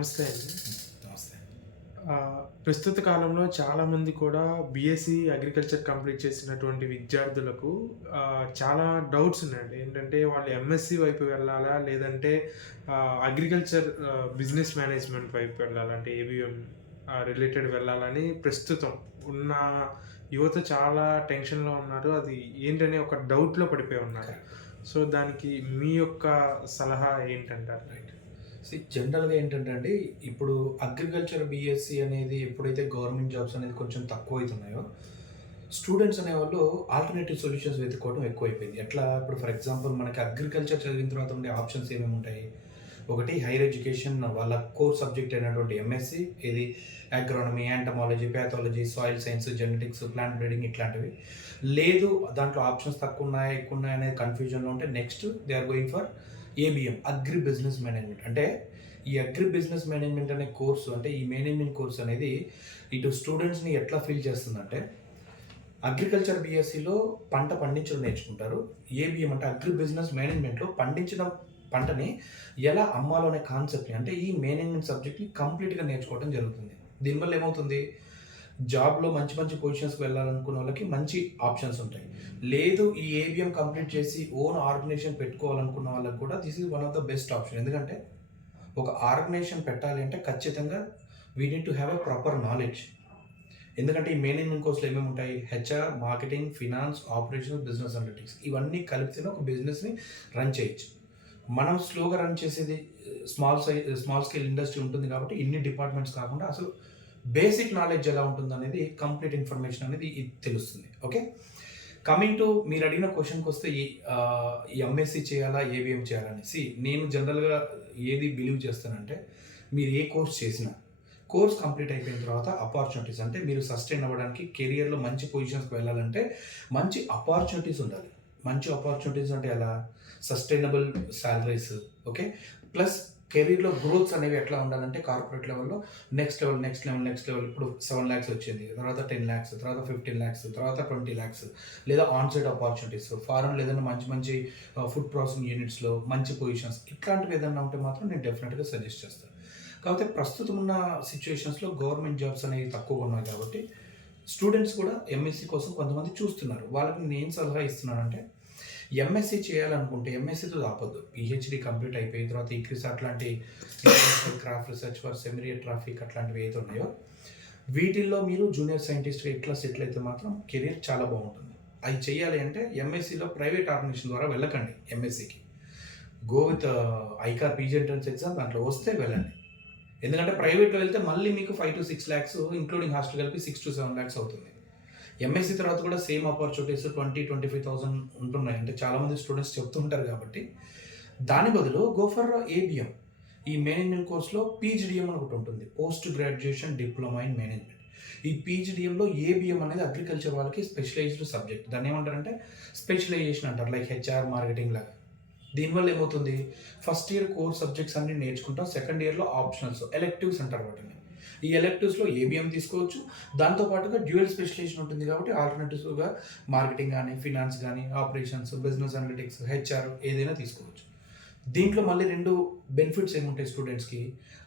నమస్తే అండి. నమస్తే. ప్రస్తుత కాలంలో చాలామంది కూడా బీఎస్సీ అగ్రికల్చర్ కంప్లీట్ చేసినటువంటి విద్యార్థులకు చాలా డౌట్స్ ఉన్నాయండి. ఏంటంటే వాళ్ళు ఎంఎస్సీ వైపు వెళ్ళాలా? లేదంటే అగ్రికల్చర్ బిజినెస్ మేనేజ్మెంట్ వైపు వెళ్ళాలా? అంటే ఏబీఎం రిలేటెడ్ వెళ్ళాలని ప్రస్తుతం ఉన్న యువత చాలా టెన్షన్‌లో ఉన్నారు. అది ఏంటనే ఒక డౌట్‌లో పడిపోయి ఉన్నారు. కరెక్ట్. సో, దానికి మీ యొక్క సలహా ఏంటంటారు? రైట్. జనరల్‌గా ఏంటంటే అండి, ఇప్పుడు అగ్రికల్చర్ బీఎస్సీ అనేది ఎప్పుడైతే గవర్నమెంట్ జాబ్స్ అనేది కొంచెం తక్కువైతున్నాయో, స్టూడెంట్స్ అనేవాళ్ళు ఆల్టర్‌నేటివ్ సొల్యూషన్స్ వెతుక్కోవడం ఎక్కువైపోయింది. ఎట్లా ఇప్పుడు ఫర్ ఎగ్జాంపుల్ మనకి అగ్రికల్చర్ చదివిన తర్వాత ఉండే ఆప్షన్స్ ఏమేమి ఉంటాయి? ఒకటి హైయర్ ఎడ్యుకేషన్ వాళ్ళ కోర్ సబ్జెక్ట్ అయినటువంటి ఎంఎస్సీ, ఇది agronomy, entomology, pathology, soil science, genetics, plant breeding ఇట్లాంటివి. లేదు దాంట్లో ఆప్షన్స్ తక్కువ ఉన్నాయా, ఎక్కువ ఉన్నాయా అనేది కన్‌ఫ్యూజన్‌లో ఉంటే next they are going for ABM, agri business management. అంటే ఈ అగ్రి బిజినెస్ మేనేజ్మెంట్ అనే కోర్సు, అంటే ఈ మేనేజ్మెంట్ కోర్స్ అనేది ఇటు స్టూడెంట్స్‌ని ఎట్లా ఫీల్ చేస్తుందంటే, అగ్రికల్చర్ బీఎస్సీలో పంట పండించడం నేర్చుకుంటారు. ఏబీఎం అంటే అగ్రి బిజినెస్ మేనేజ్మెంట్‌లో పండించిన పంటని ఎలా అమ్మాలో అనే కాన్సెప్ట్‌ని, అంటే ఈ మేనేజ్మెంట్ సబ్జెక్ట్‌ని కంప్లీట్‌గా నేర్చుకోవడం జరుగుతుంది. దీనివల్ల ఏమవుతుంది, జాబ్‌లో మంచి మంచి పొజిషన్స్‌కి వెళ్ళాలనుకున్న వాళ్ళకి మంచి ఆప్షన్స్ ఉంటాయి. లేదు ఈ ఏబీఎం కంప్లీట్ చేసి ఓన్ ఆర్గనైజేషన్ పెట్టుకోవాలనుకున్న వాళ్ళకి కూడా this is one of the best option. ఎందుకంటే ఒక ఆర్గనైజేషన్ పెట్టాలి అంటే ఖచ్చితంగా we need to have a proper knowledge. ఎందుకంటే ఈ మేనేజ్మెంట్ కోర్సులో ఏమేమి ఉంటాయి? HR, marketing, finance, operations, business analytics ఇవన్నీ కలిపితేనే ఒక బిజినెస్‌ని రన్ చేయొచ్చు. మనం స్లోగా రన్ చేసేది స్మాల్ స్కేల్ ఇండస్ట్రీ ఉంటుంది కాబట్టి ఇన్ని డిపార్ట్మెంట్స్ కాకుండా అసలు బేసిక్ నాలెడ్జ్ ఎలా ఉంటుందనేది, కంప్లీట్ ఇన్ఫర్మేషన్ అనేది ఇది తెలుస్తుంది. ఓకే. కమింగ్ టు మీరు అడిగిన క్వశ్చన్కి వస్తే ఈ ఎంఎస్సీ చేయాలా, ఏబీఎం చేయాలని. నేను జనరల్గా ఏది బిలీవ్ చేస్తానంటే, మీరు ఏ కోర్స్ చేసినా కోర్స్ కంప్లీట్ అయిపోయిన తర్వాత ఆపర్చునిటీస్, అంటే మీరు సస్టైన్ అవ్వడానికి కెరియర్లో మంచి పొజిషన్స్కి వెళ్ళాలంటే మంచి ఆపర్చునిటీస్ ఉండాలి. మంచి ఆపర్చునిటీస్ అంటే ఎలా? సస్టైనబుల్ శాలరీస్, ఓకే, ప్లస్ కెరీర్‌లో గ్రోత్స్ అనేవి ఎట్లా ఉండాలంటే కార్పొరేట్ లెవెల్‌లో నెక్స్ట్ లెవెల్ ఇప్పుడు 7 లాక్స్ వచ్చింది. తర్వాత 10 లాక్స్, తర్వాత 15 లాక్స్, తర్వాత 20 లాక్స్, లేదా ఆన్ సైట్ ఆపర్చునిటీస్, ఫారెన్‌లో ఏదైనా మంచి మంచి ఫుడ్ ప్రాసెసింగ్ యూనిట్స్‌లో మంచి పొజిషన్స్ ఇట్లాంటివి ఏదైనా ఉంటే మాత్రం నేను డెఫినెట్‌గా సజెస్ట్ చేస్తాను. కాకపోతే ప్రస్తుతం ఉన్న సిట్యుయేషన్స్‌లో గవర్నమెంట్ జాబ్స్ అనేవి తక్కువగా ఉన్నాయి కాబట్టి స్టూడెంట్స్ కూడా ఎంఎస్సీ కోసం కొంతమంది చూస్తున్నారు. వాళ్ళకి నేను ఏం సలహా ఇస్తున్నానంటే, ఎంఎస్సీ చేయాలనుకుంటే ఎంఎస్సీతో ఆపొద్దు. పీహెచ్డీ కంప్లీట్ అయిపోయిన తర్వాత ఈక్రిస్ అట్లాంటి international crops research for semi-arid tropics అట్లాంటివి ఏదైతే ఉన్నాయో వీటిల్లో మీరు జూనియర్ సైంటిస్ట్గా ఎట్లా సెటిల్ అయితే మాత్రం కెరీర్ చాలా బాగుంటుంది. అవి చేయాలి అంటే ఎంఎస్సీలో ప్రైవేట్ ఆర్గనైజేషన్ ద్వారా వెళ్ళకండి. ఎంఎస్సీకి go with ICAR PG entrance exam, దాంట్లో వస్తే వెళ్ళండి. ఎందుకంటే ప్రైవేట్లో వెళ్తే మళ్ళీ మీకు 5-6 లాక్స్ ఇంక్లూడింగ్ హాస్టల్ కలిపి 6-7 లాక్స్ అవుతుంది. ఎంఎస్సీ తర్వాత కూడా సేమ్ ఆపర్చునిటీస్ 20-25,000 ఉంటున్నాయి. అంటే చాలామంది స్టూడెంట్స్ చెప్తుంటారు కాబట్టి దాని బదులు గో ఫర్ ఏబిఎం. ఈ మేనేజ్మెంట్ కోర్స్లో పీజీడిఎం అని ఒకటి ఉంటుంది, post graduation diploma in management. ఈ పీజీడిఎంలో ఏబిఎం అనేది అగ్రికల్చర్ వాళ్ళకి స్పెషలైజ్డ్ సబ్జెక్ట్. దాన్ని ఏమంటారంటే స్పెషలైజేషన్ అంటారు, లైక్ హెచ్ఆర్, మార్కెటింగ్ లాగా. దీనివల్ల ఏమవుతుంది, ఫస్ట్ ఇయర్ కోర్ సబ్జెక్ట్స్ అన్ని నేర్చుకుంటాం, సెకండ్ ఇయర్లో ఆప్షనల్స్, ఎలెక్టివ్స్ అంటారు వాటిని. ఈ ఎలెక్టివ్స్లో ఏబిఎం తీసుకోవచ్చు, దాంతోపాటుగా డ్యూయల్ స్పెషలైజేషన్ ఉంటుంది కాబట్టి ఆల్టర్నేటివ్స్గా మార్కెటింగ్ కానీ, ఫినాన్స్ కానీ, ఆపరేషన్స్, బిజినెస్ అనలిటిక్స్, హెచ్ఆర్ ఏదైనా తీసుకోవచ్చు. దీంట్లో మళ్ళీ 2 బెనిఫిట్స్ ఏముంటాయి స్టూడెంట్స్కి,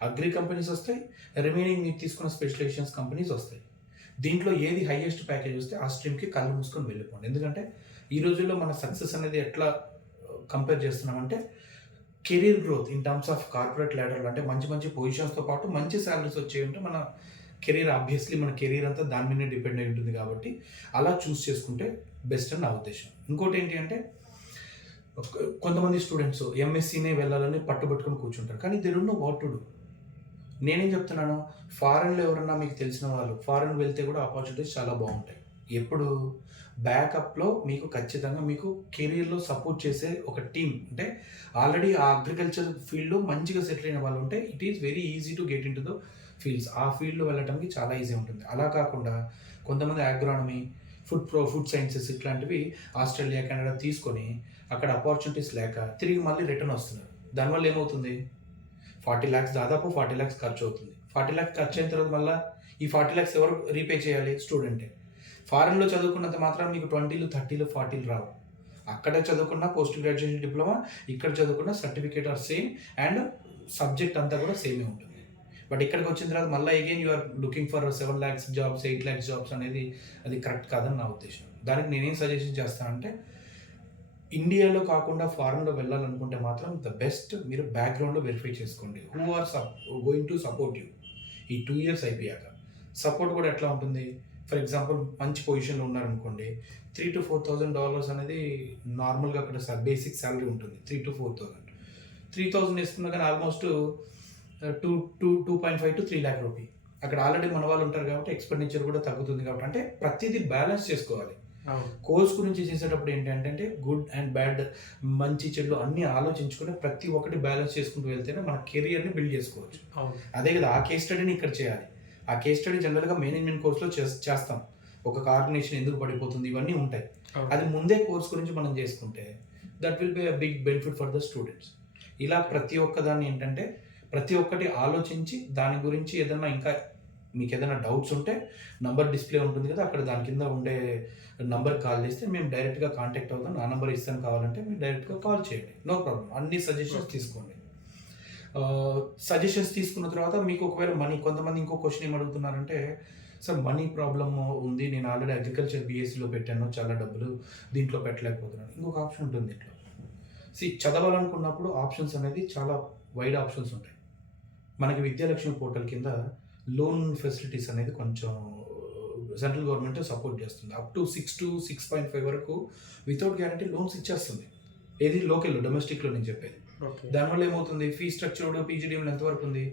అగ్రి కంపెనీస్ వస్తాయి, రిమైనింగ్ మీరు తీసుకున్న స్పెషలైజేషన్స్ కంపెనీస్ వస్తాయి. దీంట్లో ఏది హైయెస్ట్ ప్యాకేజ్ వస్తే ఆ స్ట్రీమ్కి కళ్ళు మూసుకొని వెళ్ళిపోండి. ఎందుకంటే ఈ రోజుల్లో మన సక్సెస్ అనేది ఎట్లా కంపేర్ చేస్తున్నామంటే, career growth in terms of corporate ల్యాడర్లు, అంటే మంచి మంచి పొజిషన్స్తో పాటు మంచి శాలరీస్ వచ్చేవి ఉంటే మన కెరీర్, ఆబ్వియస్లీ మన కెరీర్ అంతా దాని మీదనే డిపెండ్ అయి ఉంటుంది కాబట్టి అలా చూస్ చేసుకుంటే బెస్ట్ అని నా ఉద్దేశం. ఇంకోటి ఏంటి అంటే, కొంతమంది స్టూడెంట్స్ ఎంఎస్సీనే వెళ్ళాలని పట్టుబట్టుకొని కూర్చుంటారు, కానీ they don't know what to do. నేనేం చెప్తున్నాను, ఫారెన్లో ఎవరన్నా మీకు తెలిసిన వాళ్ళు ఫారెన్ వెళ్తే కూడా ఆపర్చునిటీస్ చాలా బాగుంటాయి. ఎప్పుడు బ్యాకప్లో మీకు ఖచ్చితంగా మీకు కెరీర్లో సపోర్ట్ చేసే ఒక టీం, అంటే ఆల్రెడీ ఆ అగ్రికల్చర్ ఫీల్డ్లో మంచిగా సెటిల్ అయిన వాళ్ళు ఉంటే it is very easy to get in to the fields. ఆ ఫీల్డ్లో వెళ్ళడానికి చాలా ఈజీ ఉంటుంది. అలా కాకుండా కొంతమంది అగ్రానమీ, ఫుడ్ సైన్సెస్ ఇట్లాంటివి ఆస్ట్రేలియా, కెనడా తీసుకొని అక్కడ ఆపర్చునిటీస్ లేక తిరిగి మళ్ళీ రిటర్న్ వస్తున్నారు. దానివల్ల ఏమవుతుంది, 40 లాక్స్, దాదాపు 40 లాక్స్ ఖర్చు అవుతుంది. 40 లాక్స్ ఖర్చు అయిన తర్వాత మళ్ళీ ఈ 40 లాక్స్ ఎవరు రీపే చేయాలి? స్టూడెంటే. ఫారెన్లో చదువుకున్నంత మాత్రం మీకు 20లు, 30లు, 40లు రావు. అక్కడే చదువుకున్న పోస్ట్ గ్రాడ్యుయేషన్ డిప్లొమా, ఇక్కడ చదువుకున్న certificate are same, and subject అంతా కూడా సేమే ఉంటుంది. బట్ ఇక్కడికి వచ్చిన తర్వాత మళ్ళీ again you are looking for 7 lakhs jobs, 8 lakhs jobs అనేది అది కరెక్ట్ కాదని నా ఉద్దేశం. దానికి నేనేం సజెషన్ చేస్తానంటే, ఇండియాలో కాకుండా ఫారెన్లో వెళ్ళాలనుకుంటే మాత్రం ద బెస్ట్ మీరు బ్యాక్గ్రౌండ్లో వెరిఫై చేసుకోండి. Who are going to support you. ఈ 2 years అయిపోయాక సపోర్ట్ కూడా ఎట్లా ఉంటుంది? ఫర్ ఎగ్జాంపుల్ మంచి పొజిషన్లో ఉన్నారనుకోండి, $3,000 to $4,000 అనేది నార్మల్గా అక్కడ బేసిక్ శాలరీ ఉంటుంది. 3,000 to 4,000. 3,000 వేసుకున్నా కానీ ఆల్మోస్ట్ 2.5 to 3 lakh రూపీ. అక్కడ ఆల్రెడీ మన వాళ్ళు ఉంటారు కాబట్టి ఎక్స్పెండిచర్ కూడా తగ్గుతుంది కాబట్టి, అంటే ప్రతిదీ బ్యాలెన్స్ చేసుకోవాలి. కోర్స్ గురించి చేసేటప్పుడు ఏంటంటే గుడ్ అండ్ బ్యాడ్, మంచి చెడు అన్నీ ఆలోచించుకుని ప్రతి ఒక్కటి బ్యాలెన్స్ చేసుకుంటూ వెళ్తేనే మన కెరియర్ని బిల్డ్ చేసుకోవచ్చు. అదే కదా ఆ కేస్ స్టడీని ఇక్కడ చేయాలి. ఆ కేస్ స్టడీ జనరల్గా మేనేజ్మెంట్ కోర్సులో చేస్తాం. ఒక ఆర్గనైజేషన్ ఎందుకు పడిపోతుంది ఇవన్నీ ఉంటాయి. అది ముందే కోర్స్ గురించి మనం చేసుకుంటే that will be a big benefit for the students. ఇలా ప్రతి ఒక్కదాన్ని ఏంటంటే ప్రతి ఒక్కటి ఆలోచించి దాని గురించి ఏదైనా ఇంకా మీకు ఏదైనా డౌట్స్ ఉంటే నంబర్ డిస్ప్లే ఉంటుంది కదా, అక్కడ దాని కింద ఉండే నంబర్ కాల్ చేస్తే మేము డైరెక్ట్గా కాంటాక్ట్ అవుతాం. నా నంబర్ ఇస్తాను కావాలంటే మీరు డైరెక్ట్గా కాల్ చేయండి, నో ప్రాబ్లం. అన్ని సజెషన్స్ తీసుకోండి. సజెషన్స్ తీసుకున్న తర్వాత మీకు ఒకవేళ మనీ, కొంతమంది ఇంకో క్వశ్చన్ ఏం అడుగుతున్నారంటే, సార్ మనీ ప్రాబ్లమ్ ఉంది, నేను ఆల్రెడీ అగ్రికల్చర్ బీఎస్సీలో పెట్టాను, చాలా డబ్బులు దీంట్లో పెట్టలేకపోతున్నాను. ఇంకొక ఆప్షన్ ఉంటుంది దీంట్లో. చదవాలనుకున్నప్పుడు ఆప్షన్స్ అనేది చాలా వైడ్ ఆప్షన్స్ ఉంటాయి. మనకి విద్యాలక్ష్మి పోర్టల్ కింద లోన్ ఫెసిలిటీస్ అనేది కొంచెం సెంట్రల్ గవర్నమెంట్ సపోర్ట్ చేస్తుంది. అప్ టు 6 to 6.5 వరకు వితౌట్ గ్యారంటీ లోన్స్ ఇచ్చేస్తుంది. ఏది లోకల్లో, డొమెస్టిక్లో నేను చెప్పేది. దానివల్ల ఏమవుతుంది, ఫీ స్ట్రక్చర్ పీజీడీఎం ఎంతవరకు ఉంది?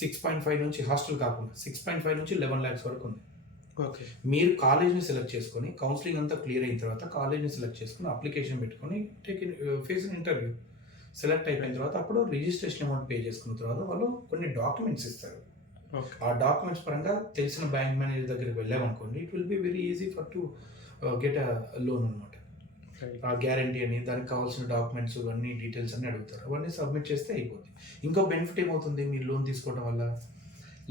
6.5 నుంచి, హాస్టల్ కాకుండా 6.5 నుంచి 11 lakhs వరకు ఉంది. మీరు కాలేజ్ని సెలెక్ట్ చేసుకొని, కౌన్సిలింగ్ అంతా క్లియర్ అయిన తర్వాత కాలేజ్ని సెలెక్ట్ చేసుకొని అప్లికేషన్ పెట్టుకొని ఫేస్ ఇంటర్వ్యూ సెలెక్ట్ అయిపోయిన తర్వాత అప్పుడు రిజిస్ట్రేషన్ అమౌంట్ పే చేసుకున్న తర్వాత వాళ్ళు కొన్ని డాక్యుమెంట్స్ ఇస్తారు. ఆ డాక్యుమెంట్స్ పరంగా తెలిసిన బ్యాంక్ మేనేజర్ దగ్గరికి వెళ్ళామనుకోండి, it will be very easy for to get a loan అనమాట. ఆ గ్యారంటీ అని, దానికి కావాల్సిన డాక్యుమెంట్స్ అన్ని డీటెయిల్స్ అన్నీ అడుగుతారు. అవన్నీ సబ్మిట్ చేస్తే అయిపోతుంది. ఇంకో బెనిఫిట్ ఏమవుతుంది, మీరు లోన్ తీసుకోవడం వల్ల,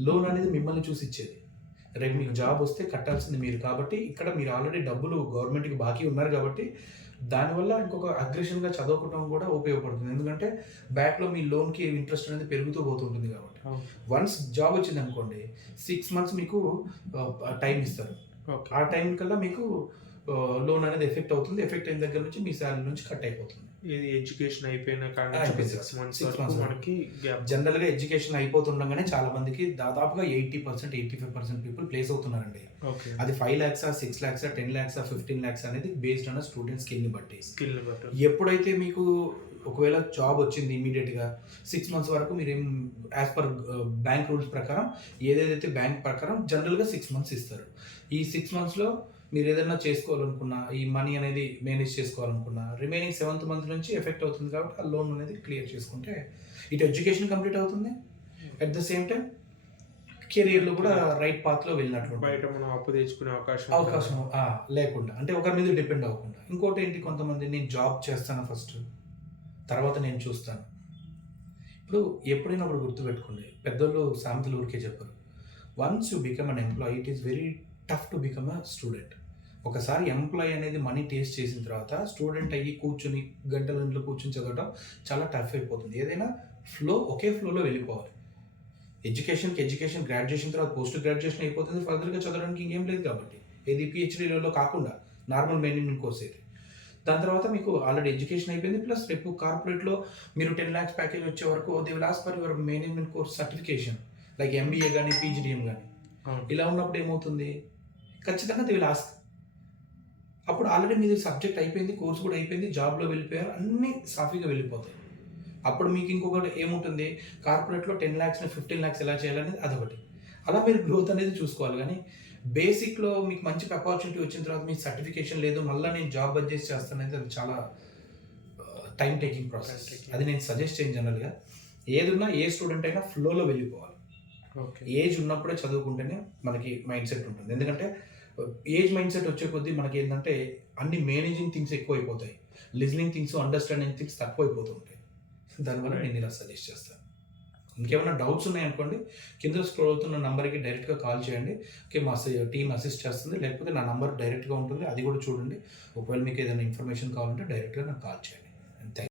లోన్ అనేది మిమ్మల్ని చూసి ఇచ్చేది. రేపు మీకు జాబ్ వస్తే కట్టాల్సింది మీరు కాబట్టి, ఇక్కడ మీరు ఆల్రెడీ డబ్బులు గవర్నమెంట్కి బాకీ ఉన్నారు కాబట్టి దానివల్ల ఇంకొక అగ్రెషన్గా చదువుకోవడం కూడా ఉపయోగపడుతుంది. ఎందుకంటే బ్యాక్లో మీ లోన్కి ఇంట్రెస్ట్ అనేది పెరుగుతూ పోతుంటుంది కాబట్టి. వన్స్ జాబ్ వచ్చింది అనుకోండి, 6 months మీకు టైం ఇస్తారు. ఆ టైం కల్లా మీకు లోన్ అనేది ఎఫెక్ట్ అవుతుంది. ఎఫెక్ట్ అయిన దగ్గర నుంచి మీ శాలరీ నుంచి కట్ అయిపోతుంది. ఇది ఎడ్యుకేషన్ అయిపోయిన 6 months మనకి జనరల్గా ఎడ్యుకేషన్ అయిపోతుండగానే చాలా మందికి దాదాపుగా 80%, 85% పీపుల్ ప్లేస్ అవుతున్నారండి. అది 5 lakhs, 6 lakhs, 10 lakhs, 15 lakhs అనేది బేస్డ్ ఆన్ స్టూడెంట్ స్కిల్ని బట్టి. ఎప్పుడైతే మీకు ఒకవేళ జాబ్ వచ్చింది ఇమీడియట్గా 6 months వరకు మీరేం యాజ్ పర్ బ్యాంక్ రూల్స్ ప్రకారం ఏదైతే బ్యాంక్ ప్రకారం జనరల్గా 6 months ఇస్తారు. ఈ 6 monthsలో మీరు ఏదైనా చేసుకోవాలనుకున్నా, ఈ మనీ అనేది మేనేజ్ చేసుకోవాలనుకున్నా, రిమైనింగ్ 7th month నుంచి ఎఫెక్ట్ అవుతుంది కాబట్టి ఆ లోన్ అనేది క్లియర్ చేసుకుంటే ఇటు ఎడ్యుకేషన్ కంప్లీట్ అవుతుంది, అట్ ద సేమ్ టైం కెరియర్లో కూడా రైట్ పాత్లో వెళ్ళినట్లు. బయట మనం అప్పు తెచ్చుకునే అవకాశం లేకుండా, అంటే ఒకరి మీద డిపెండ్ అవ్వకుండా. ఇంకోటి ఏంటి, కొంతమంది నేను జాబ్ చేస్తాను ఫస్ట్, తర్వాత నేను చూస్తాను. ఇప్పుడు ఎప్పుడైనా ఒకటి గుర్తుపెట్టుకోండి, పెద్దోళ్ళు సామెతలు ఊరికే చెప్పరు. Once you become an employee, it is very tough to become a student. ఒకసారి ఎంప్లాయీ అనేది మనీ టేస్ట్ చేసిన తర్వాత స్టూడెంట్ అయ్యి కూర్చుని గంటలు కూర్చొని చదవడం చాలా టఫ్ అయిపోతుంది. ఏదైనా ఒకే ఫ్లోలో వెళ్ళిపోవాలి. ఎడ్యుకేషన్ గ్రాడ్యుయేషన్ తర్వాత పోస్ట్ గ్రాడ్యుయేషన్ అయిపోతుంది, ఫర్దర్గా చదవడానికి ఇంకేం లేదు కాబట్టి. ఏది పిహెచ్డీలలో కాకుండా నార్మల్ మేనేజ్మెంట్ కోర్స్ అయితే దాని తర్వాత మీకు ఆల్రెడీ ఎడ్యుకేషన్ అయిపోయింది, ప్లస్ రేపు కార్పొరేట్లో మీరు 10 lakhs ప్యాకేజ్ వచ్చే వరకు they will ask for your management course certification like MBA కానీ పీజీడీఎం కానీ. ఇలా ఉన్నప్పుడు ఏమవుతుంది, ఖచ్చితంగా దే విల్ ఆస్క్. అప్పుడు ఆల్రెడీ మీది సబ్జెక్ట్ అయిపోయింది, కోర్స్ కూడా అయిపోయింది, జాబ్లో వెళ్ళిపోయారు, అన్నీ సాఫీగా వెళ్ళిపోతాయి. అప్పుడు మీకు ఇంకొకటి ఏముంటుంది, కార్పొరేట్లో 10 lakhs 15 lakhs ఎలా చేయాలనేది అదొకటి. అలా మీరు గ్రోత్ అనేది చూసుకోవాలి. కానీ బేసిక్లో మీకు మంచి ఆపర్చునిటీ వచ్చిన తర్వాత మీ సర్టిఫికేషన్ లేదు, మళ్ళీ నేను జాబ్ అడ్జస్ట్ చేస్తాననేది అది చాలా టైం టేకింగ్ ప్రాసెస్. అది నేను సజెస్ట్ చేయను. జనరల్గా ఏదున్నా ఏ స్టూడెంట్ అయినా ఫ్లోలో వెళ్ళిపోవాలి. ఏజ్ ఉన్నప్పుడే చదువుకుంటేనే మనకి మైండ్ సెట్ ఉంటుంది. ఎందుకంటే ఏజ్ మైండ్ సెట్ వచ్చే కొద్దీ మనకి ఏంటంటే అన్ని మేనేజింగ్ థింగ్స్ ఎక్కువ అయిపోతాయి, లిజనింగ్ థింగ్స్, అండర్స్టాండింగ్ థింగ్స్ తక్కువ అయిపోతూ ఉంటాయి. దానివల్ల నేను ఇలా సజెస్ట్ చేస్తాను. ఇంకేమైనా డౌట్స్ ఉన్నాయనుకోండి, కింద స్క్రోల్ అవుతున్న నంబర్కి డైరెక్ట్గా కాల్ చేయండి. ఓకే, మా టీమ్ అసిస్ట్ చేస్తుంది, లేకపోతే నా నంబర్ డైరెక్ట్గా ఉంటుంది, అది కూడా చూడండి. ఒకవేళ మీకు ఏదైనా ఇన్ఫర్మేషన్ కావాలంటే డైరెక్ట్గా నాకు కాల్ చేయండి.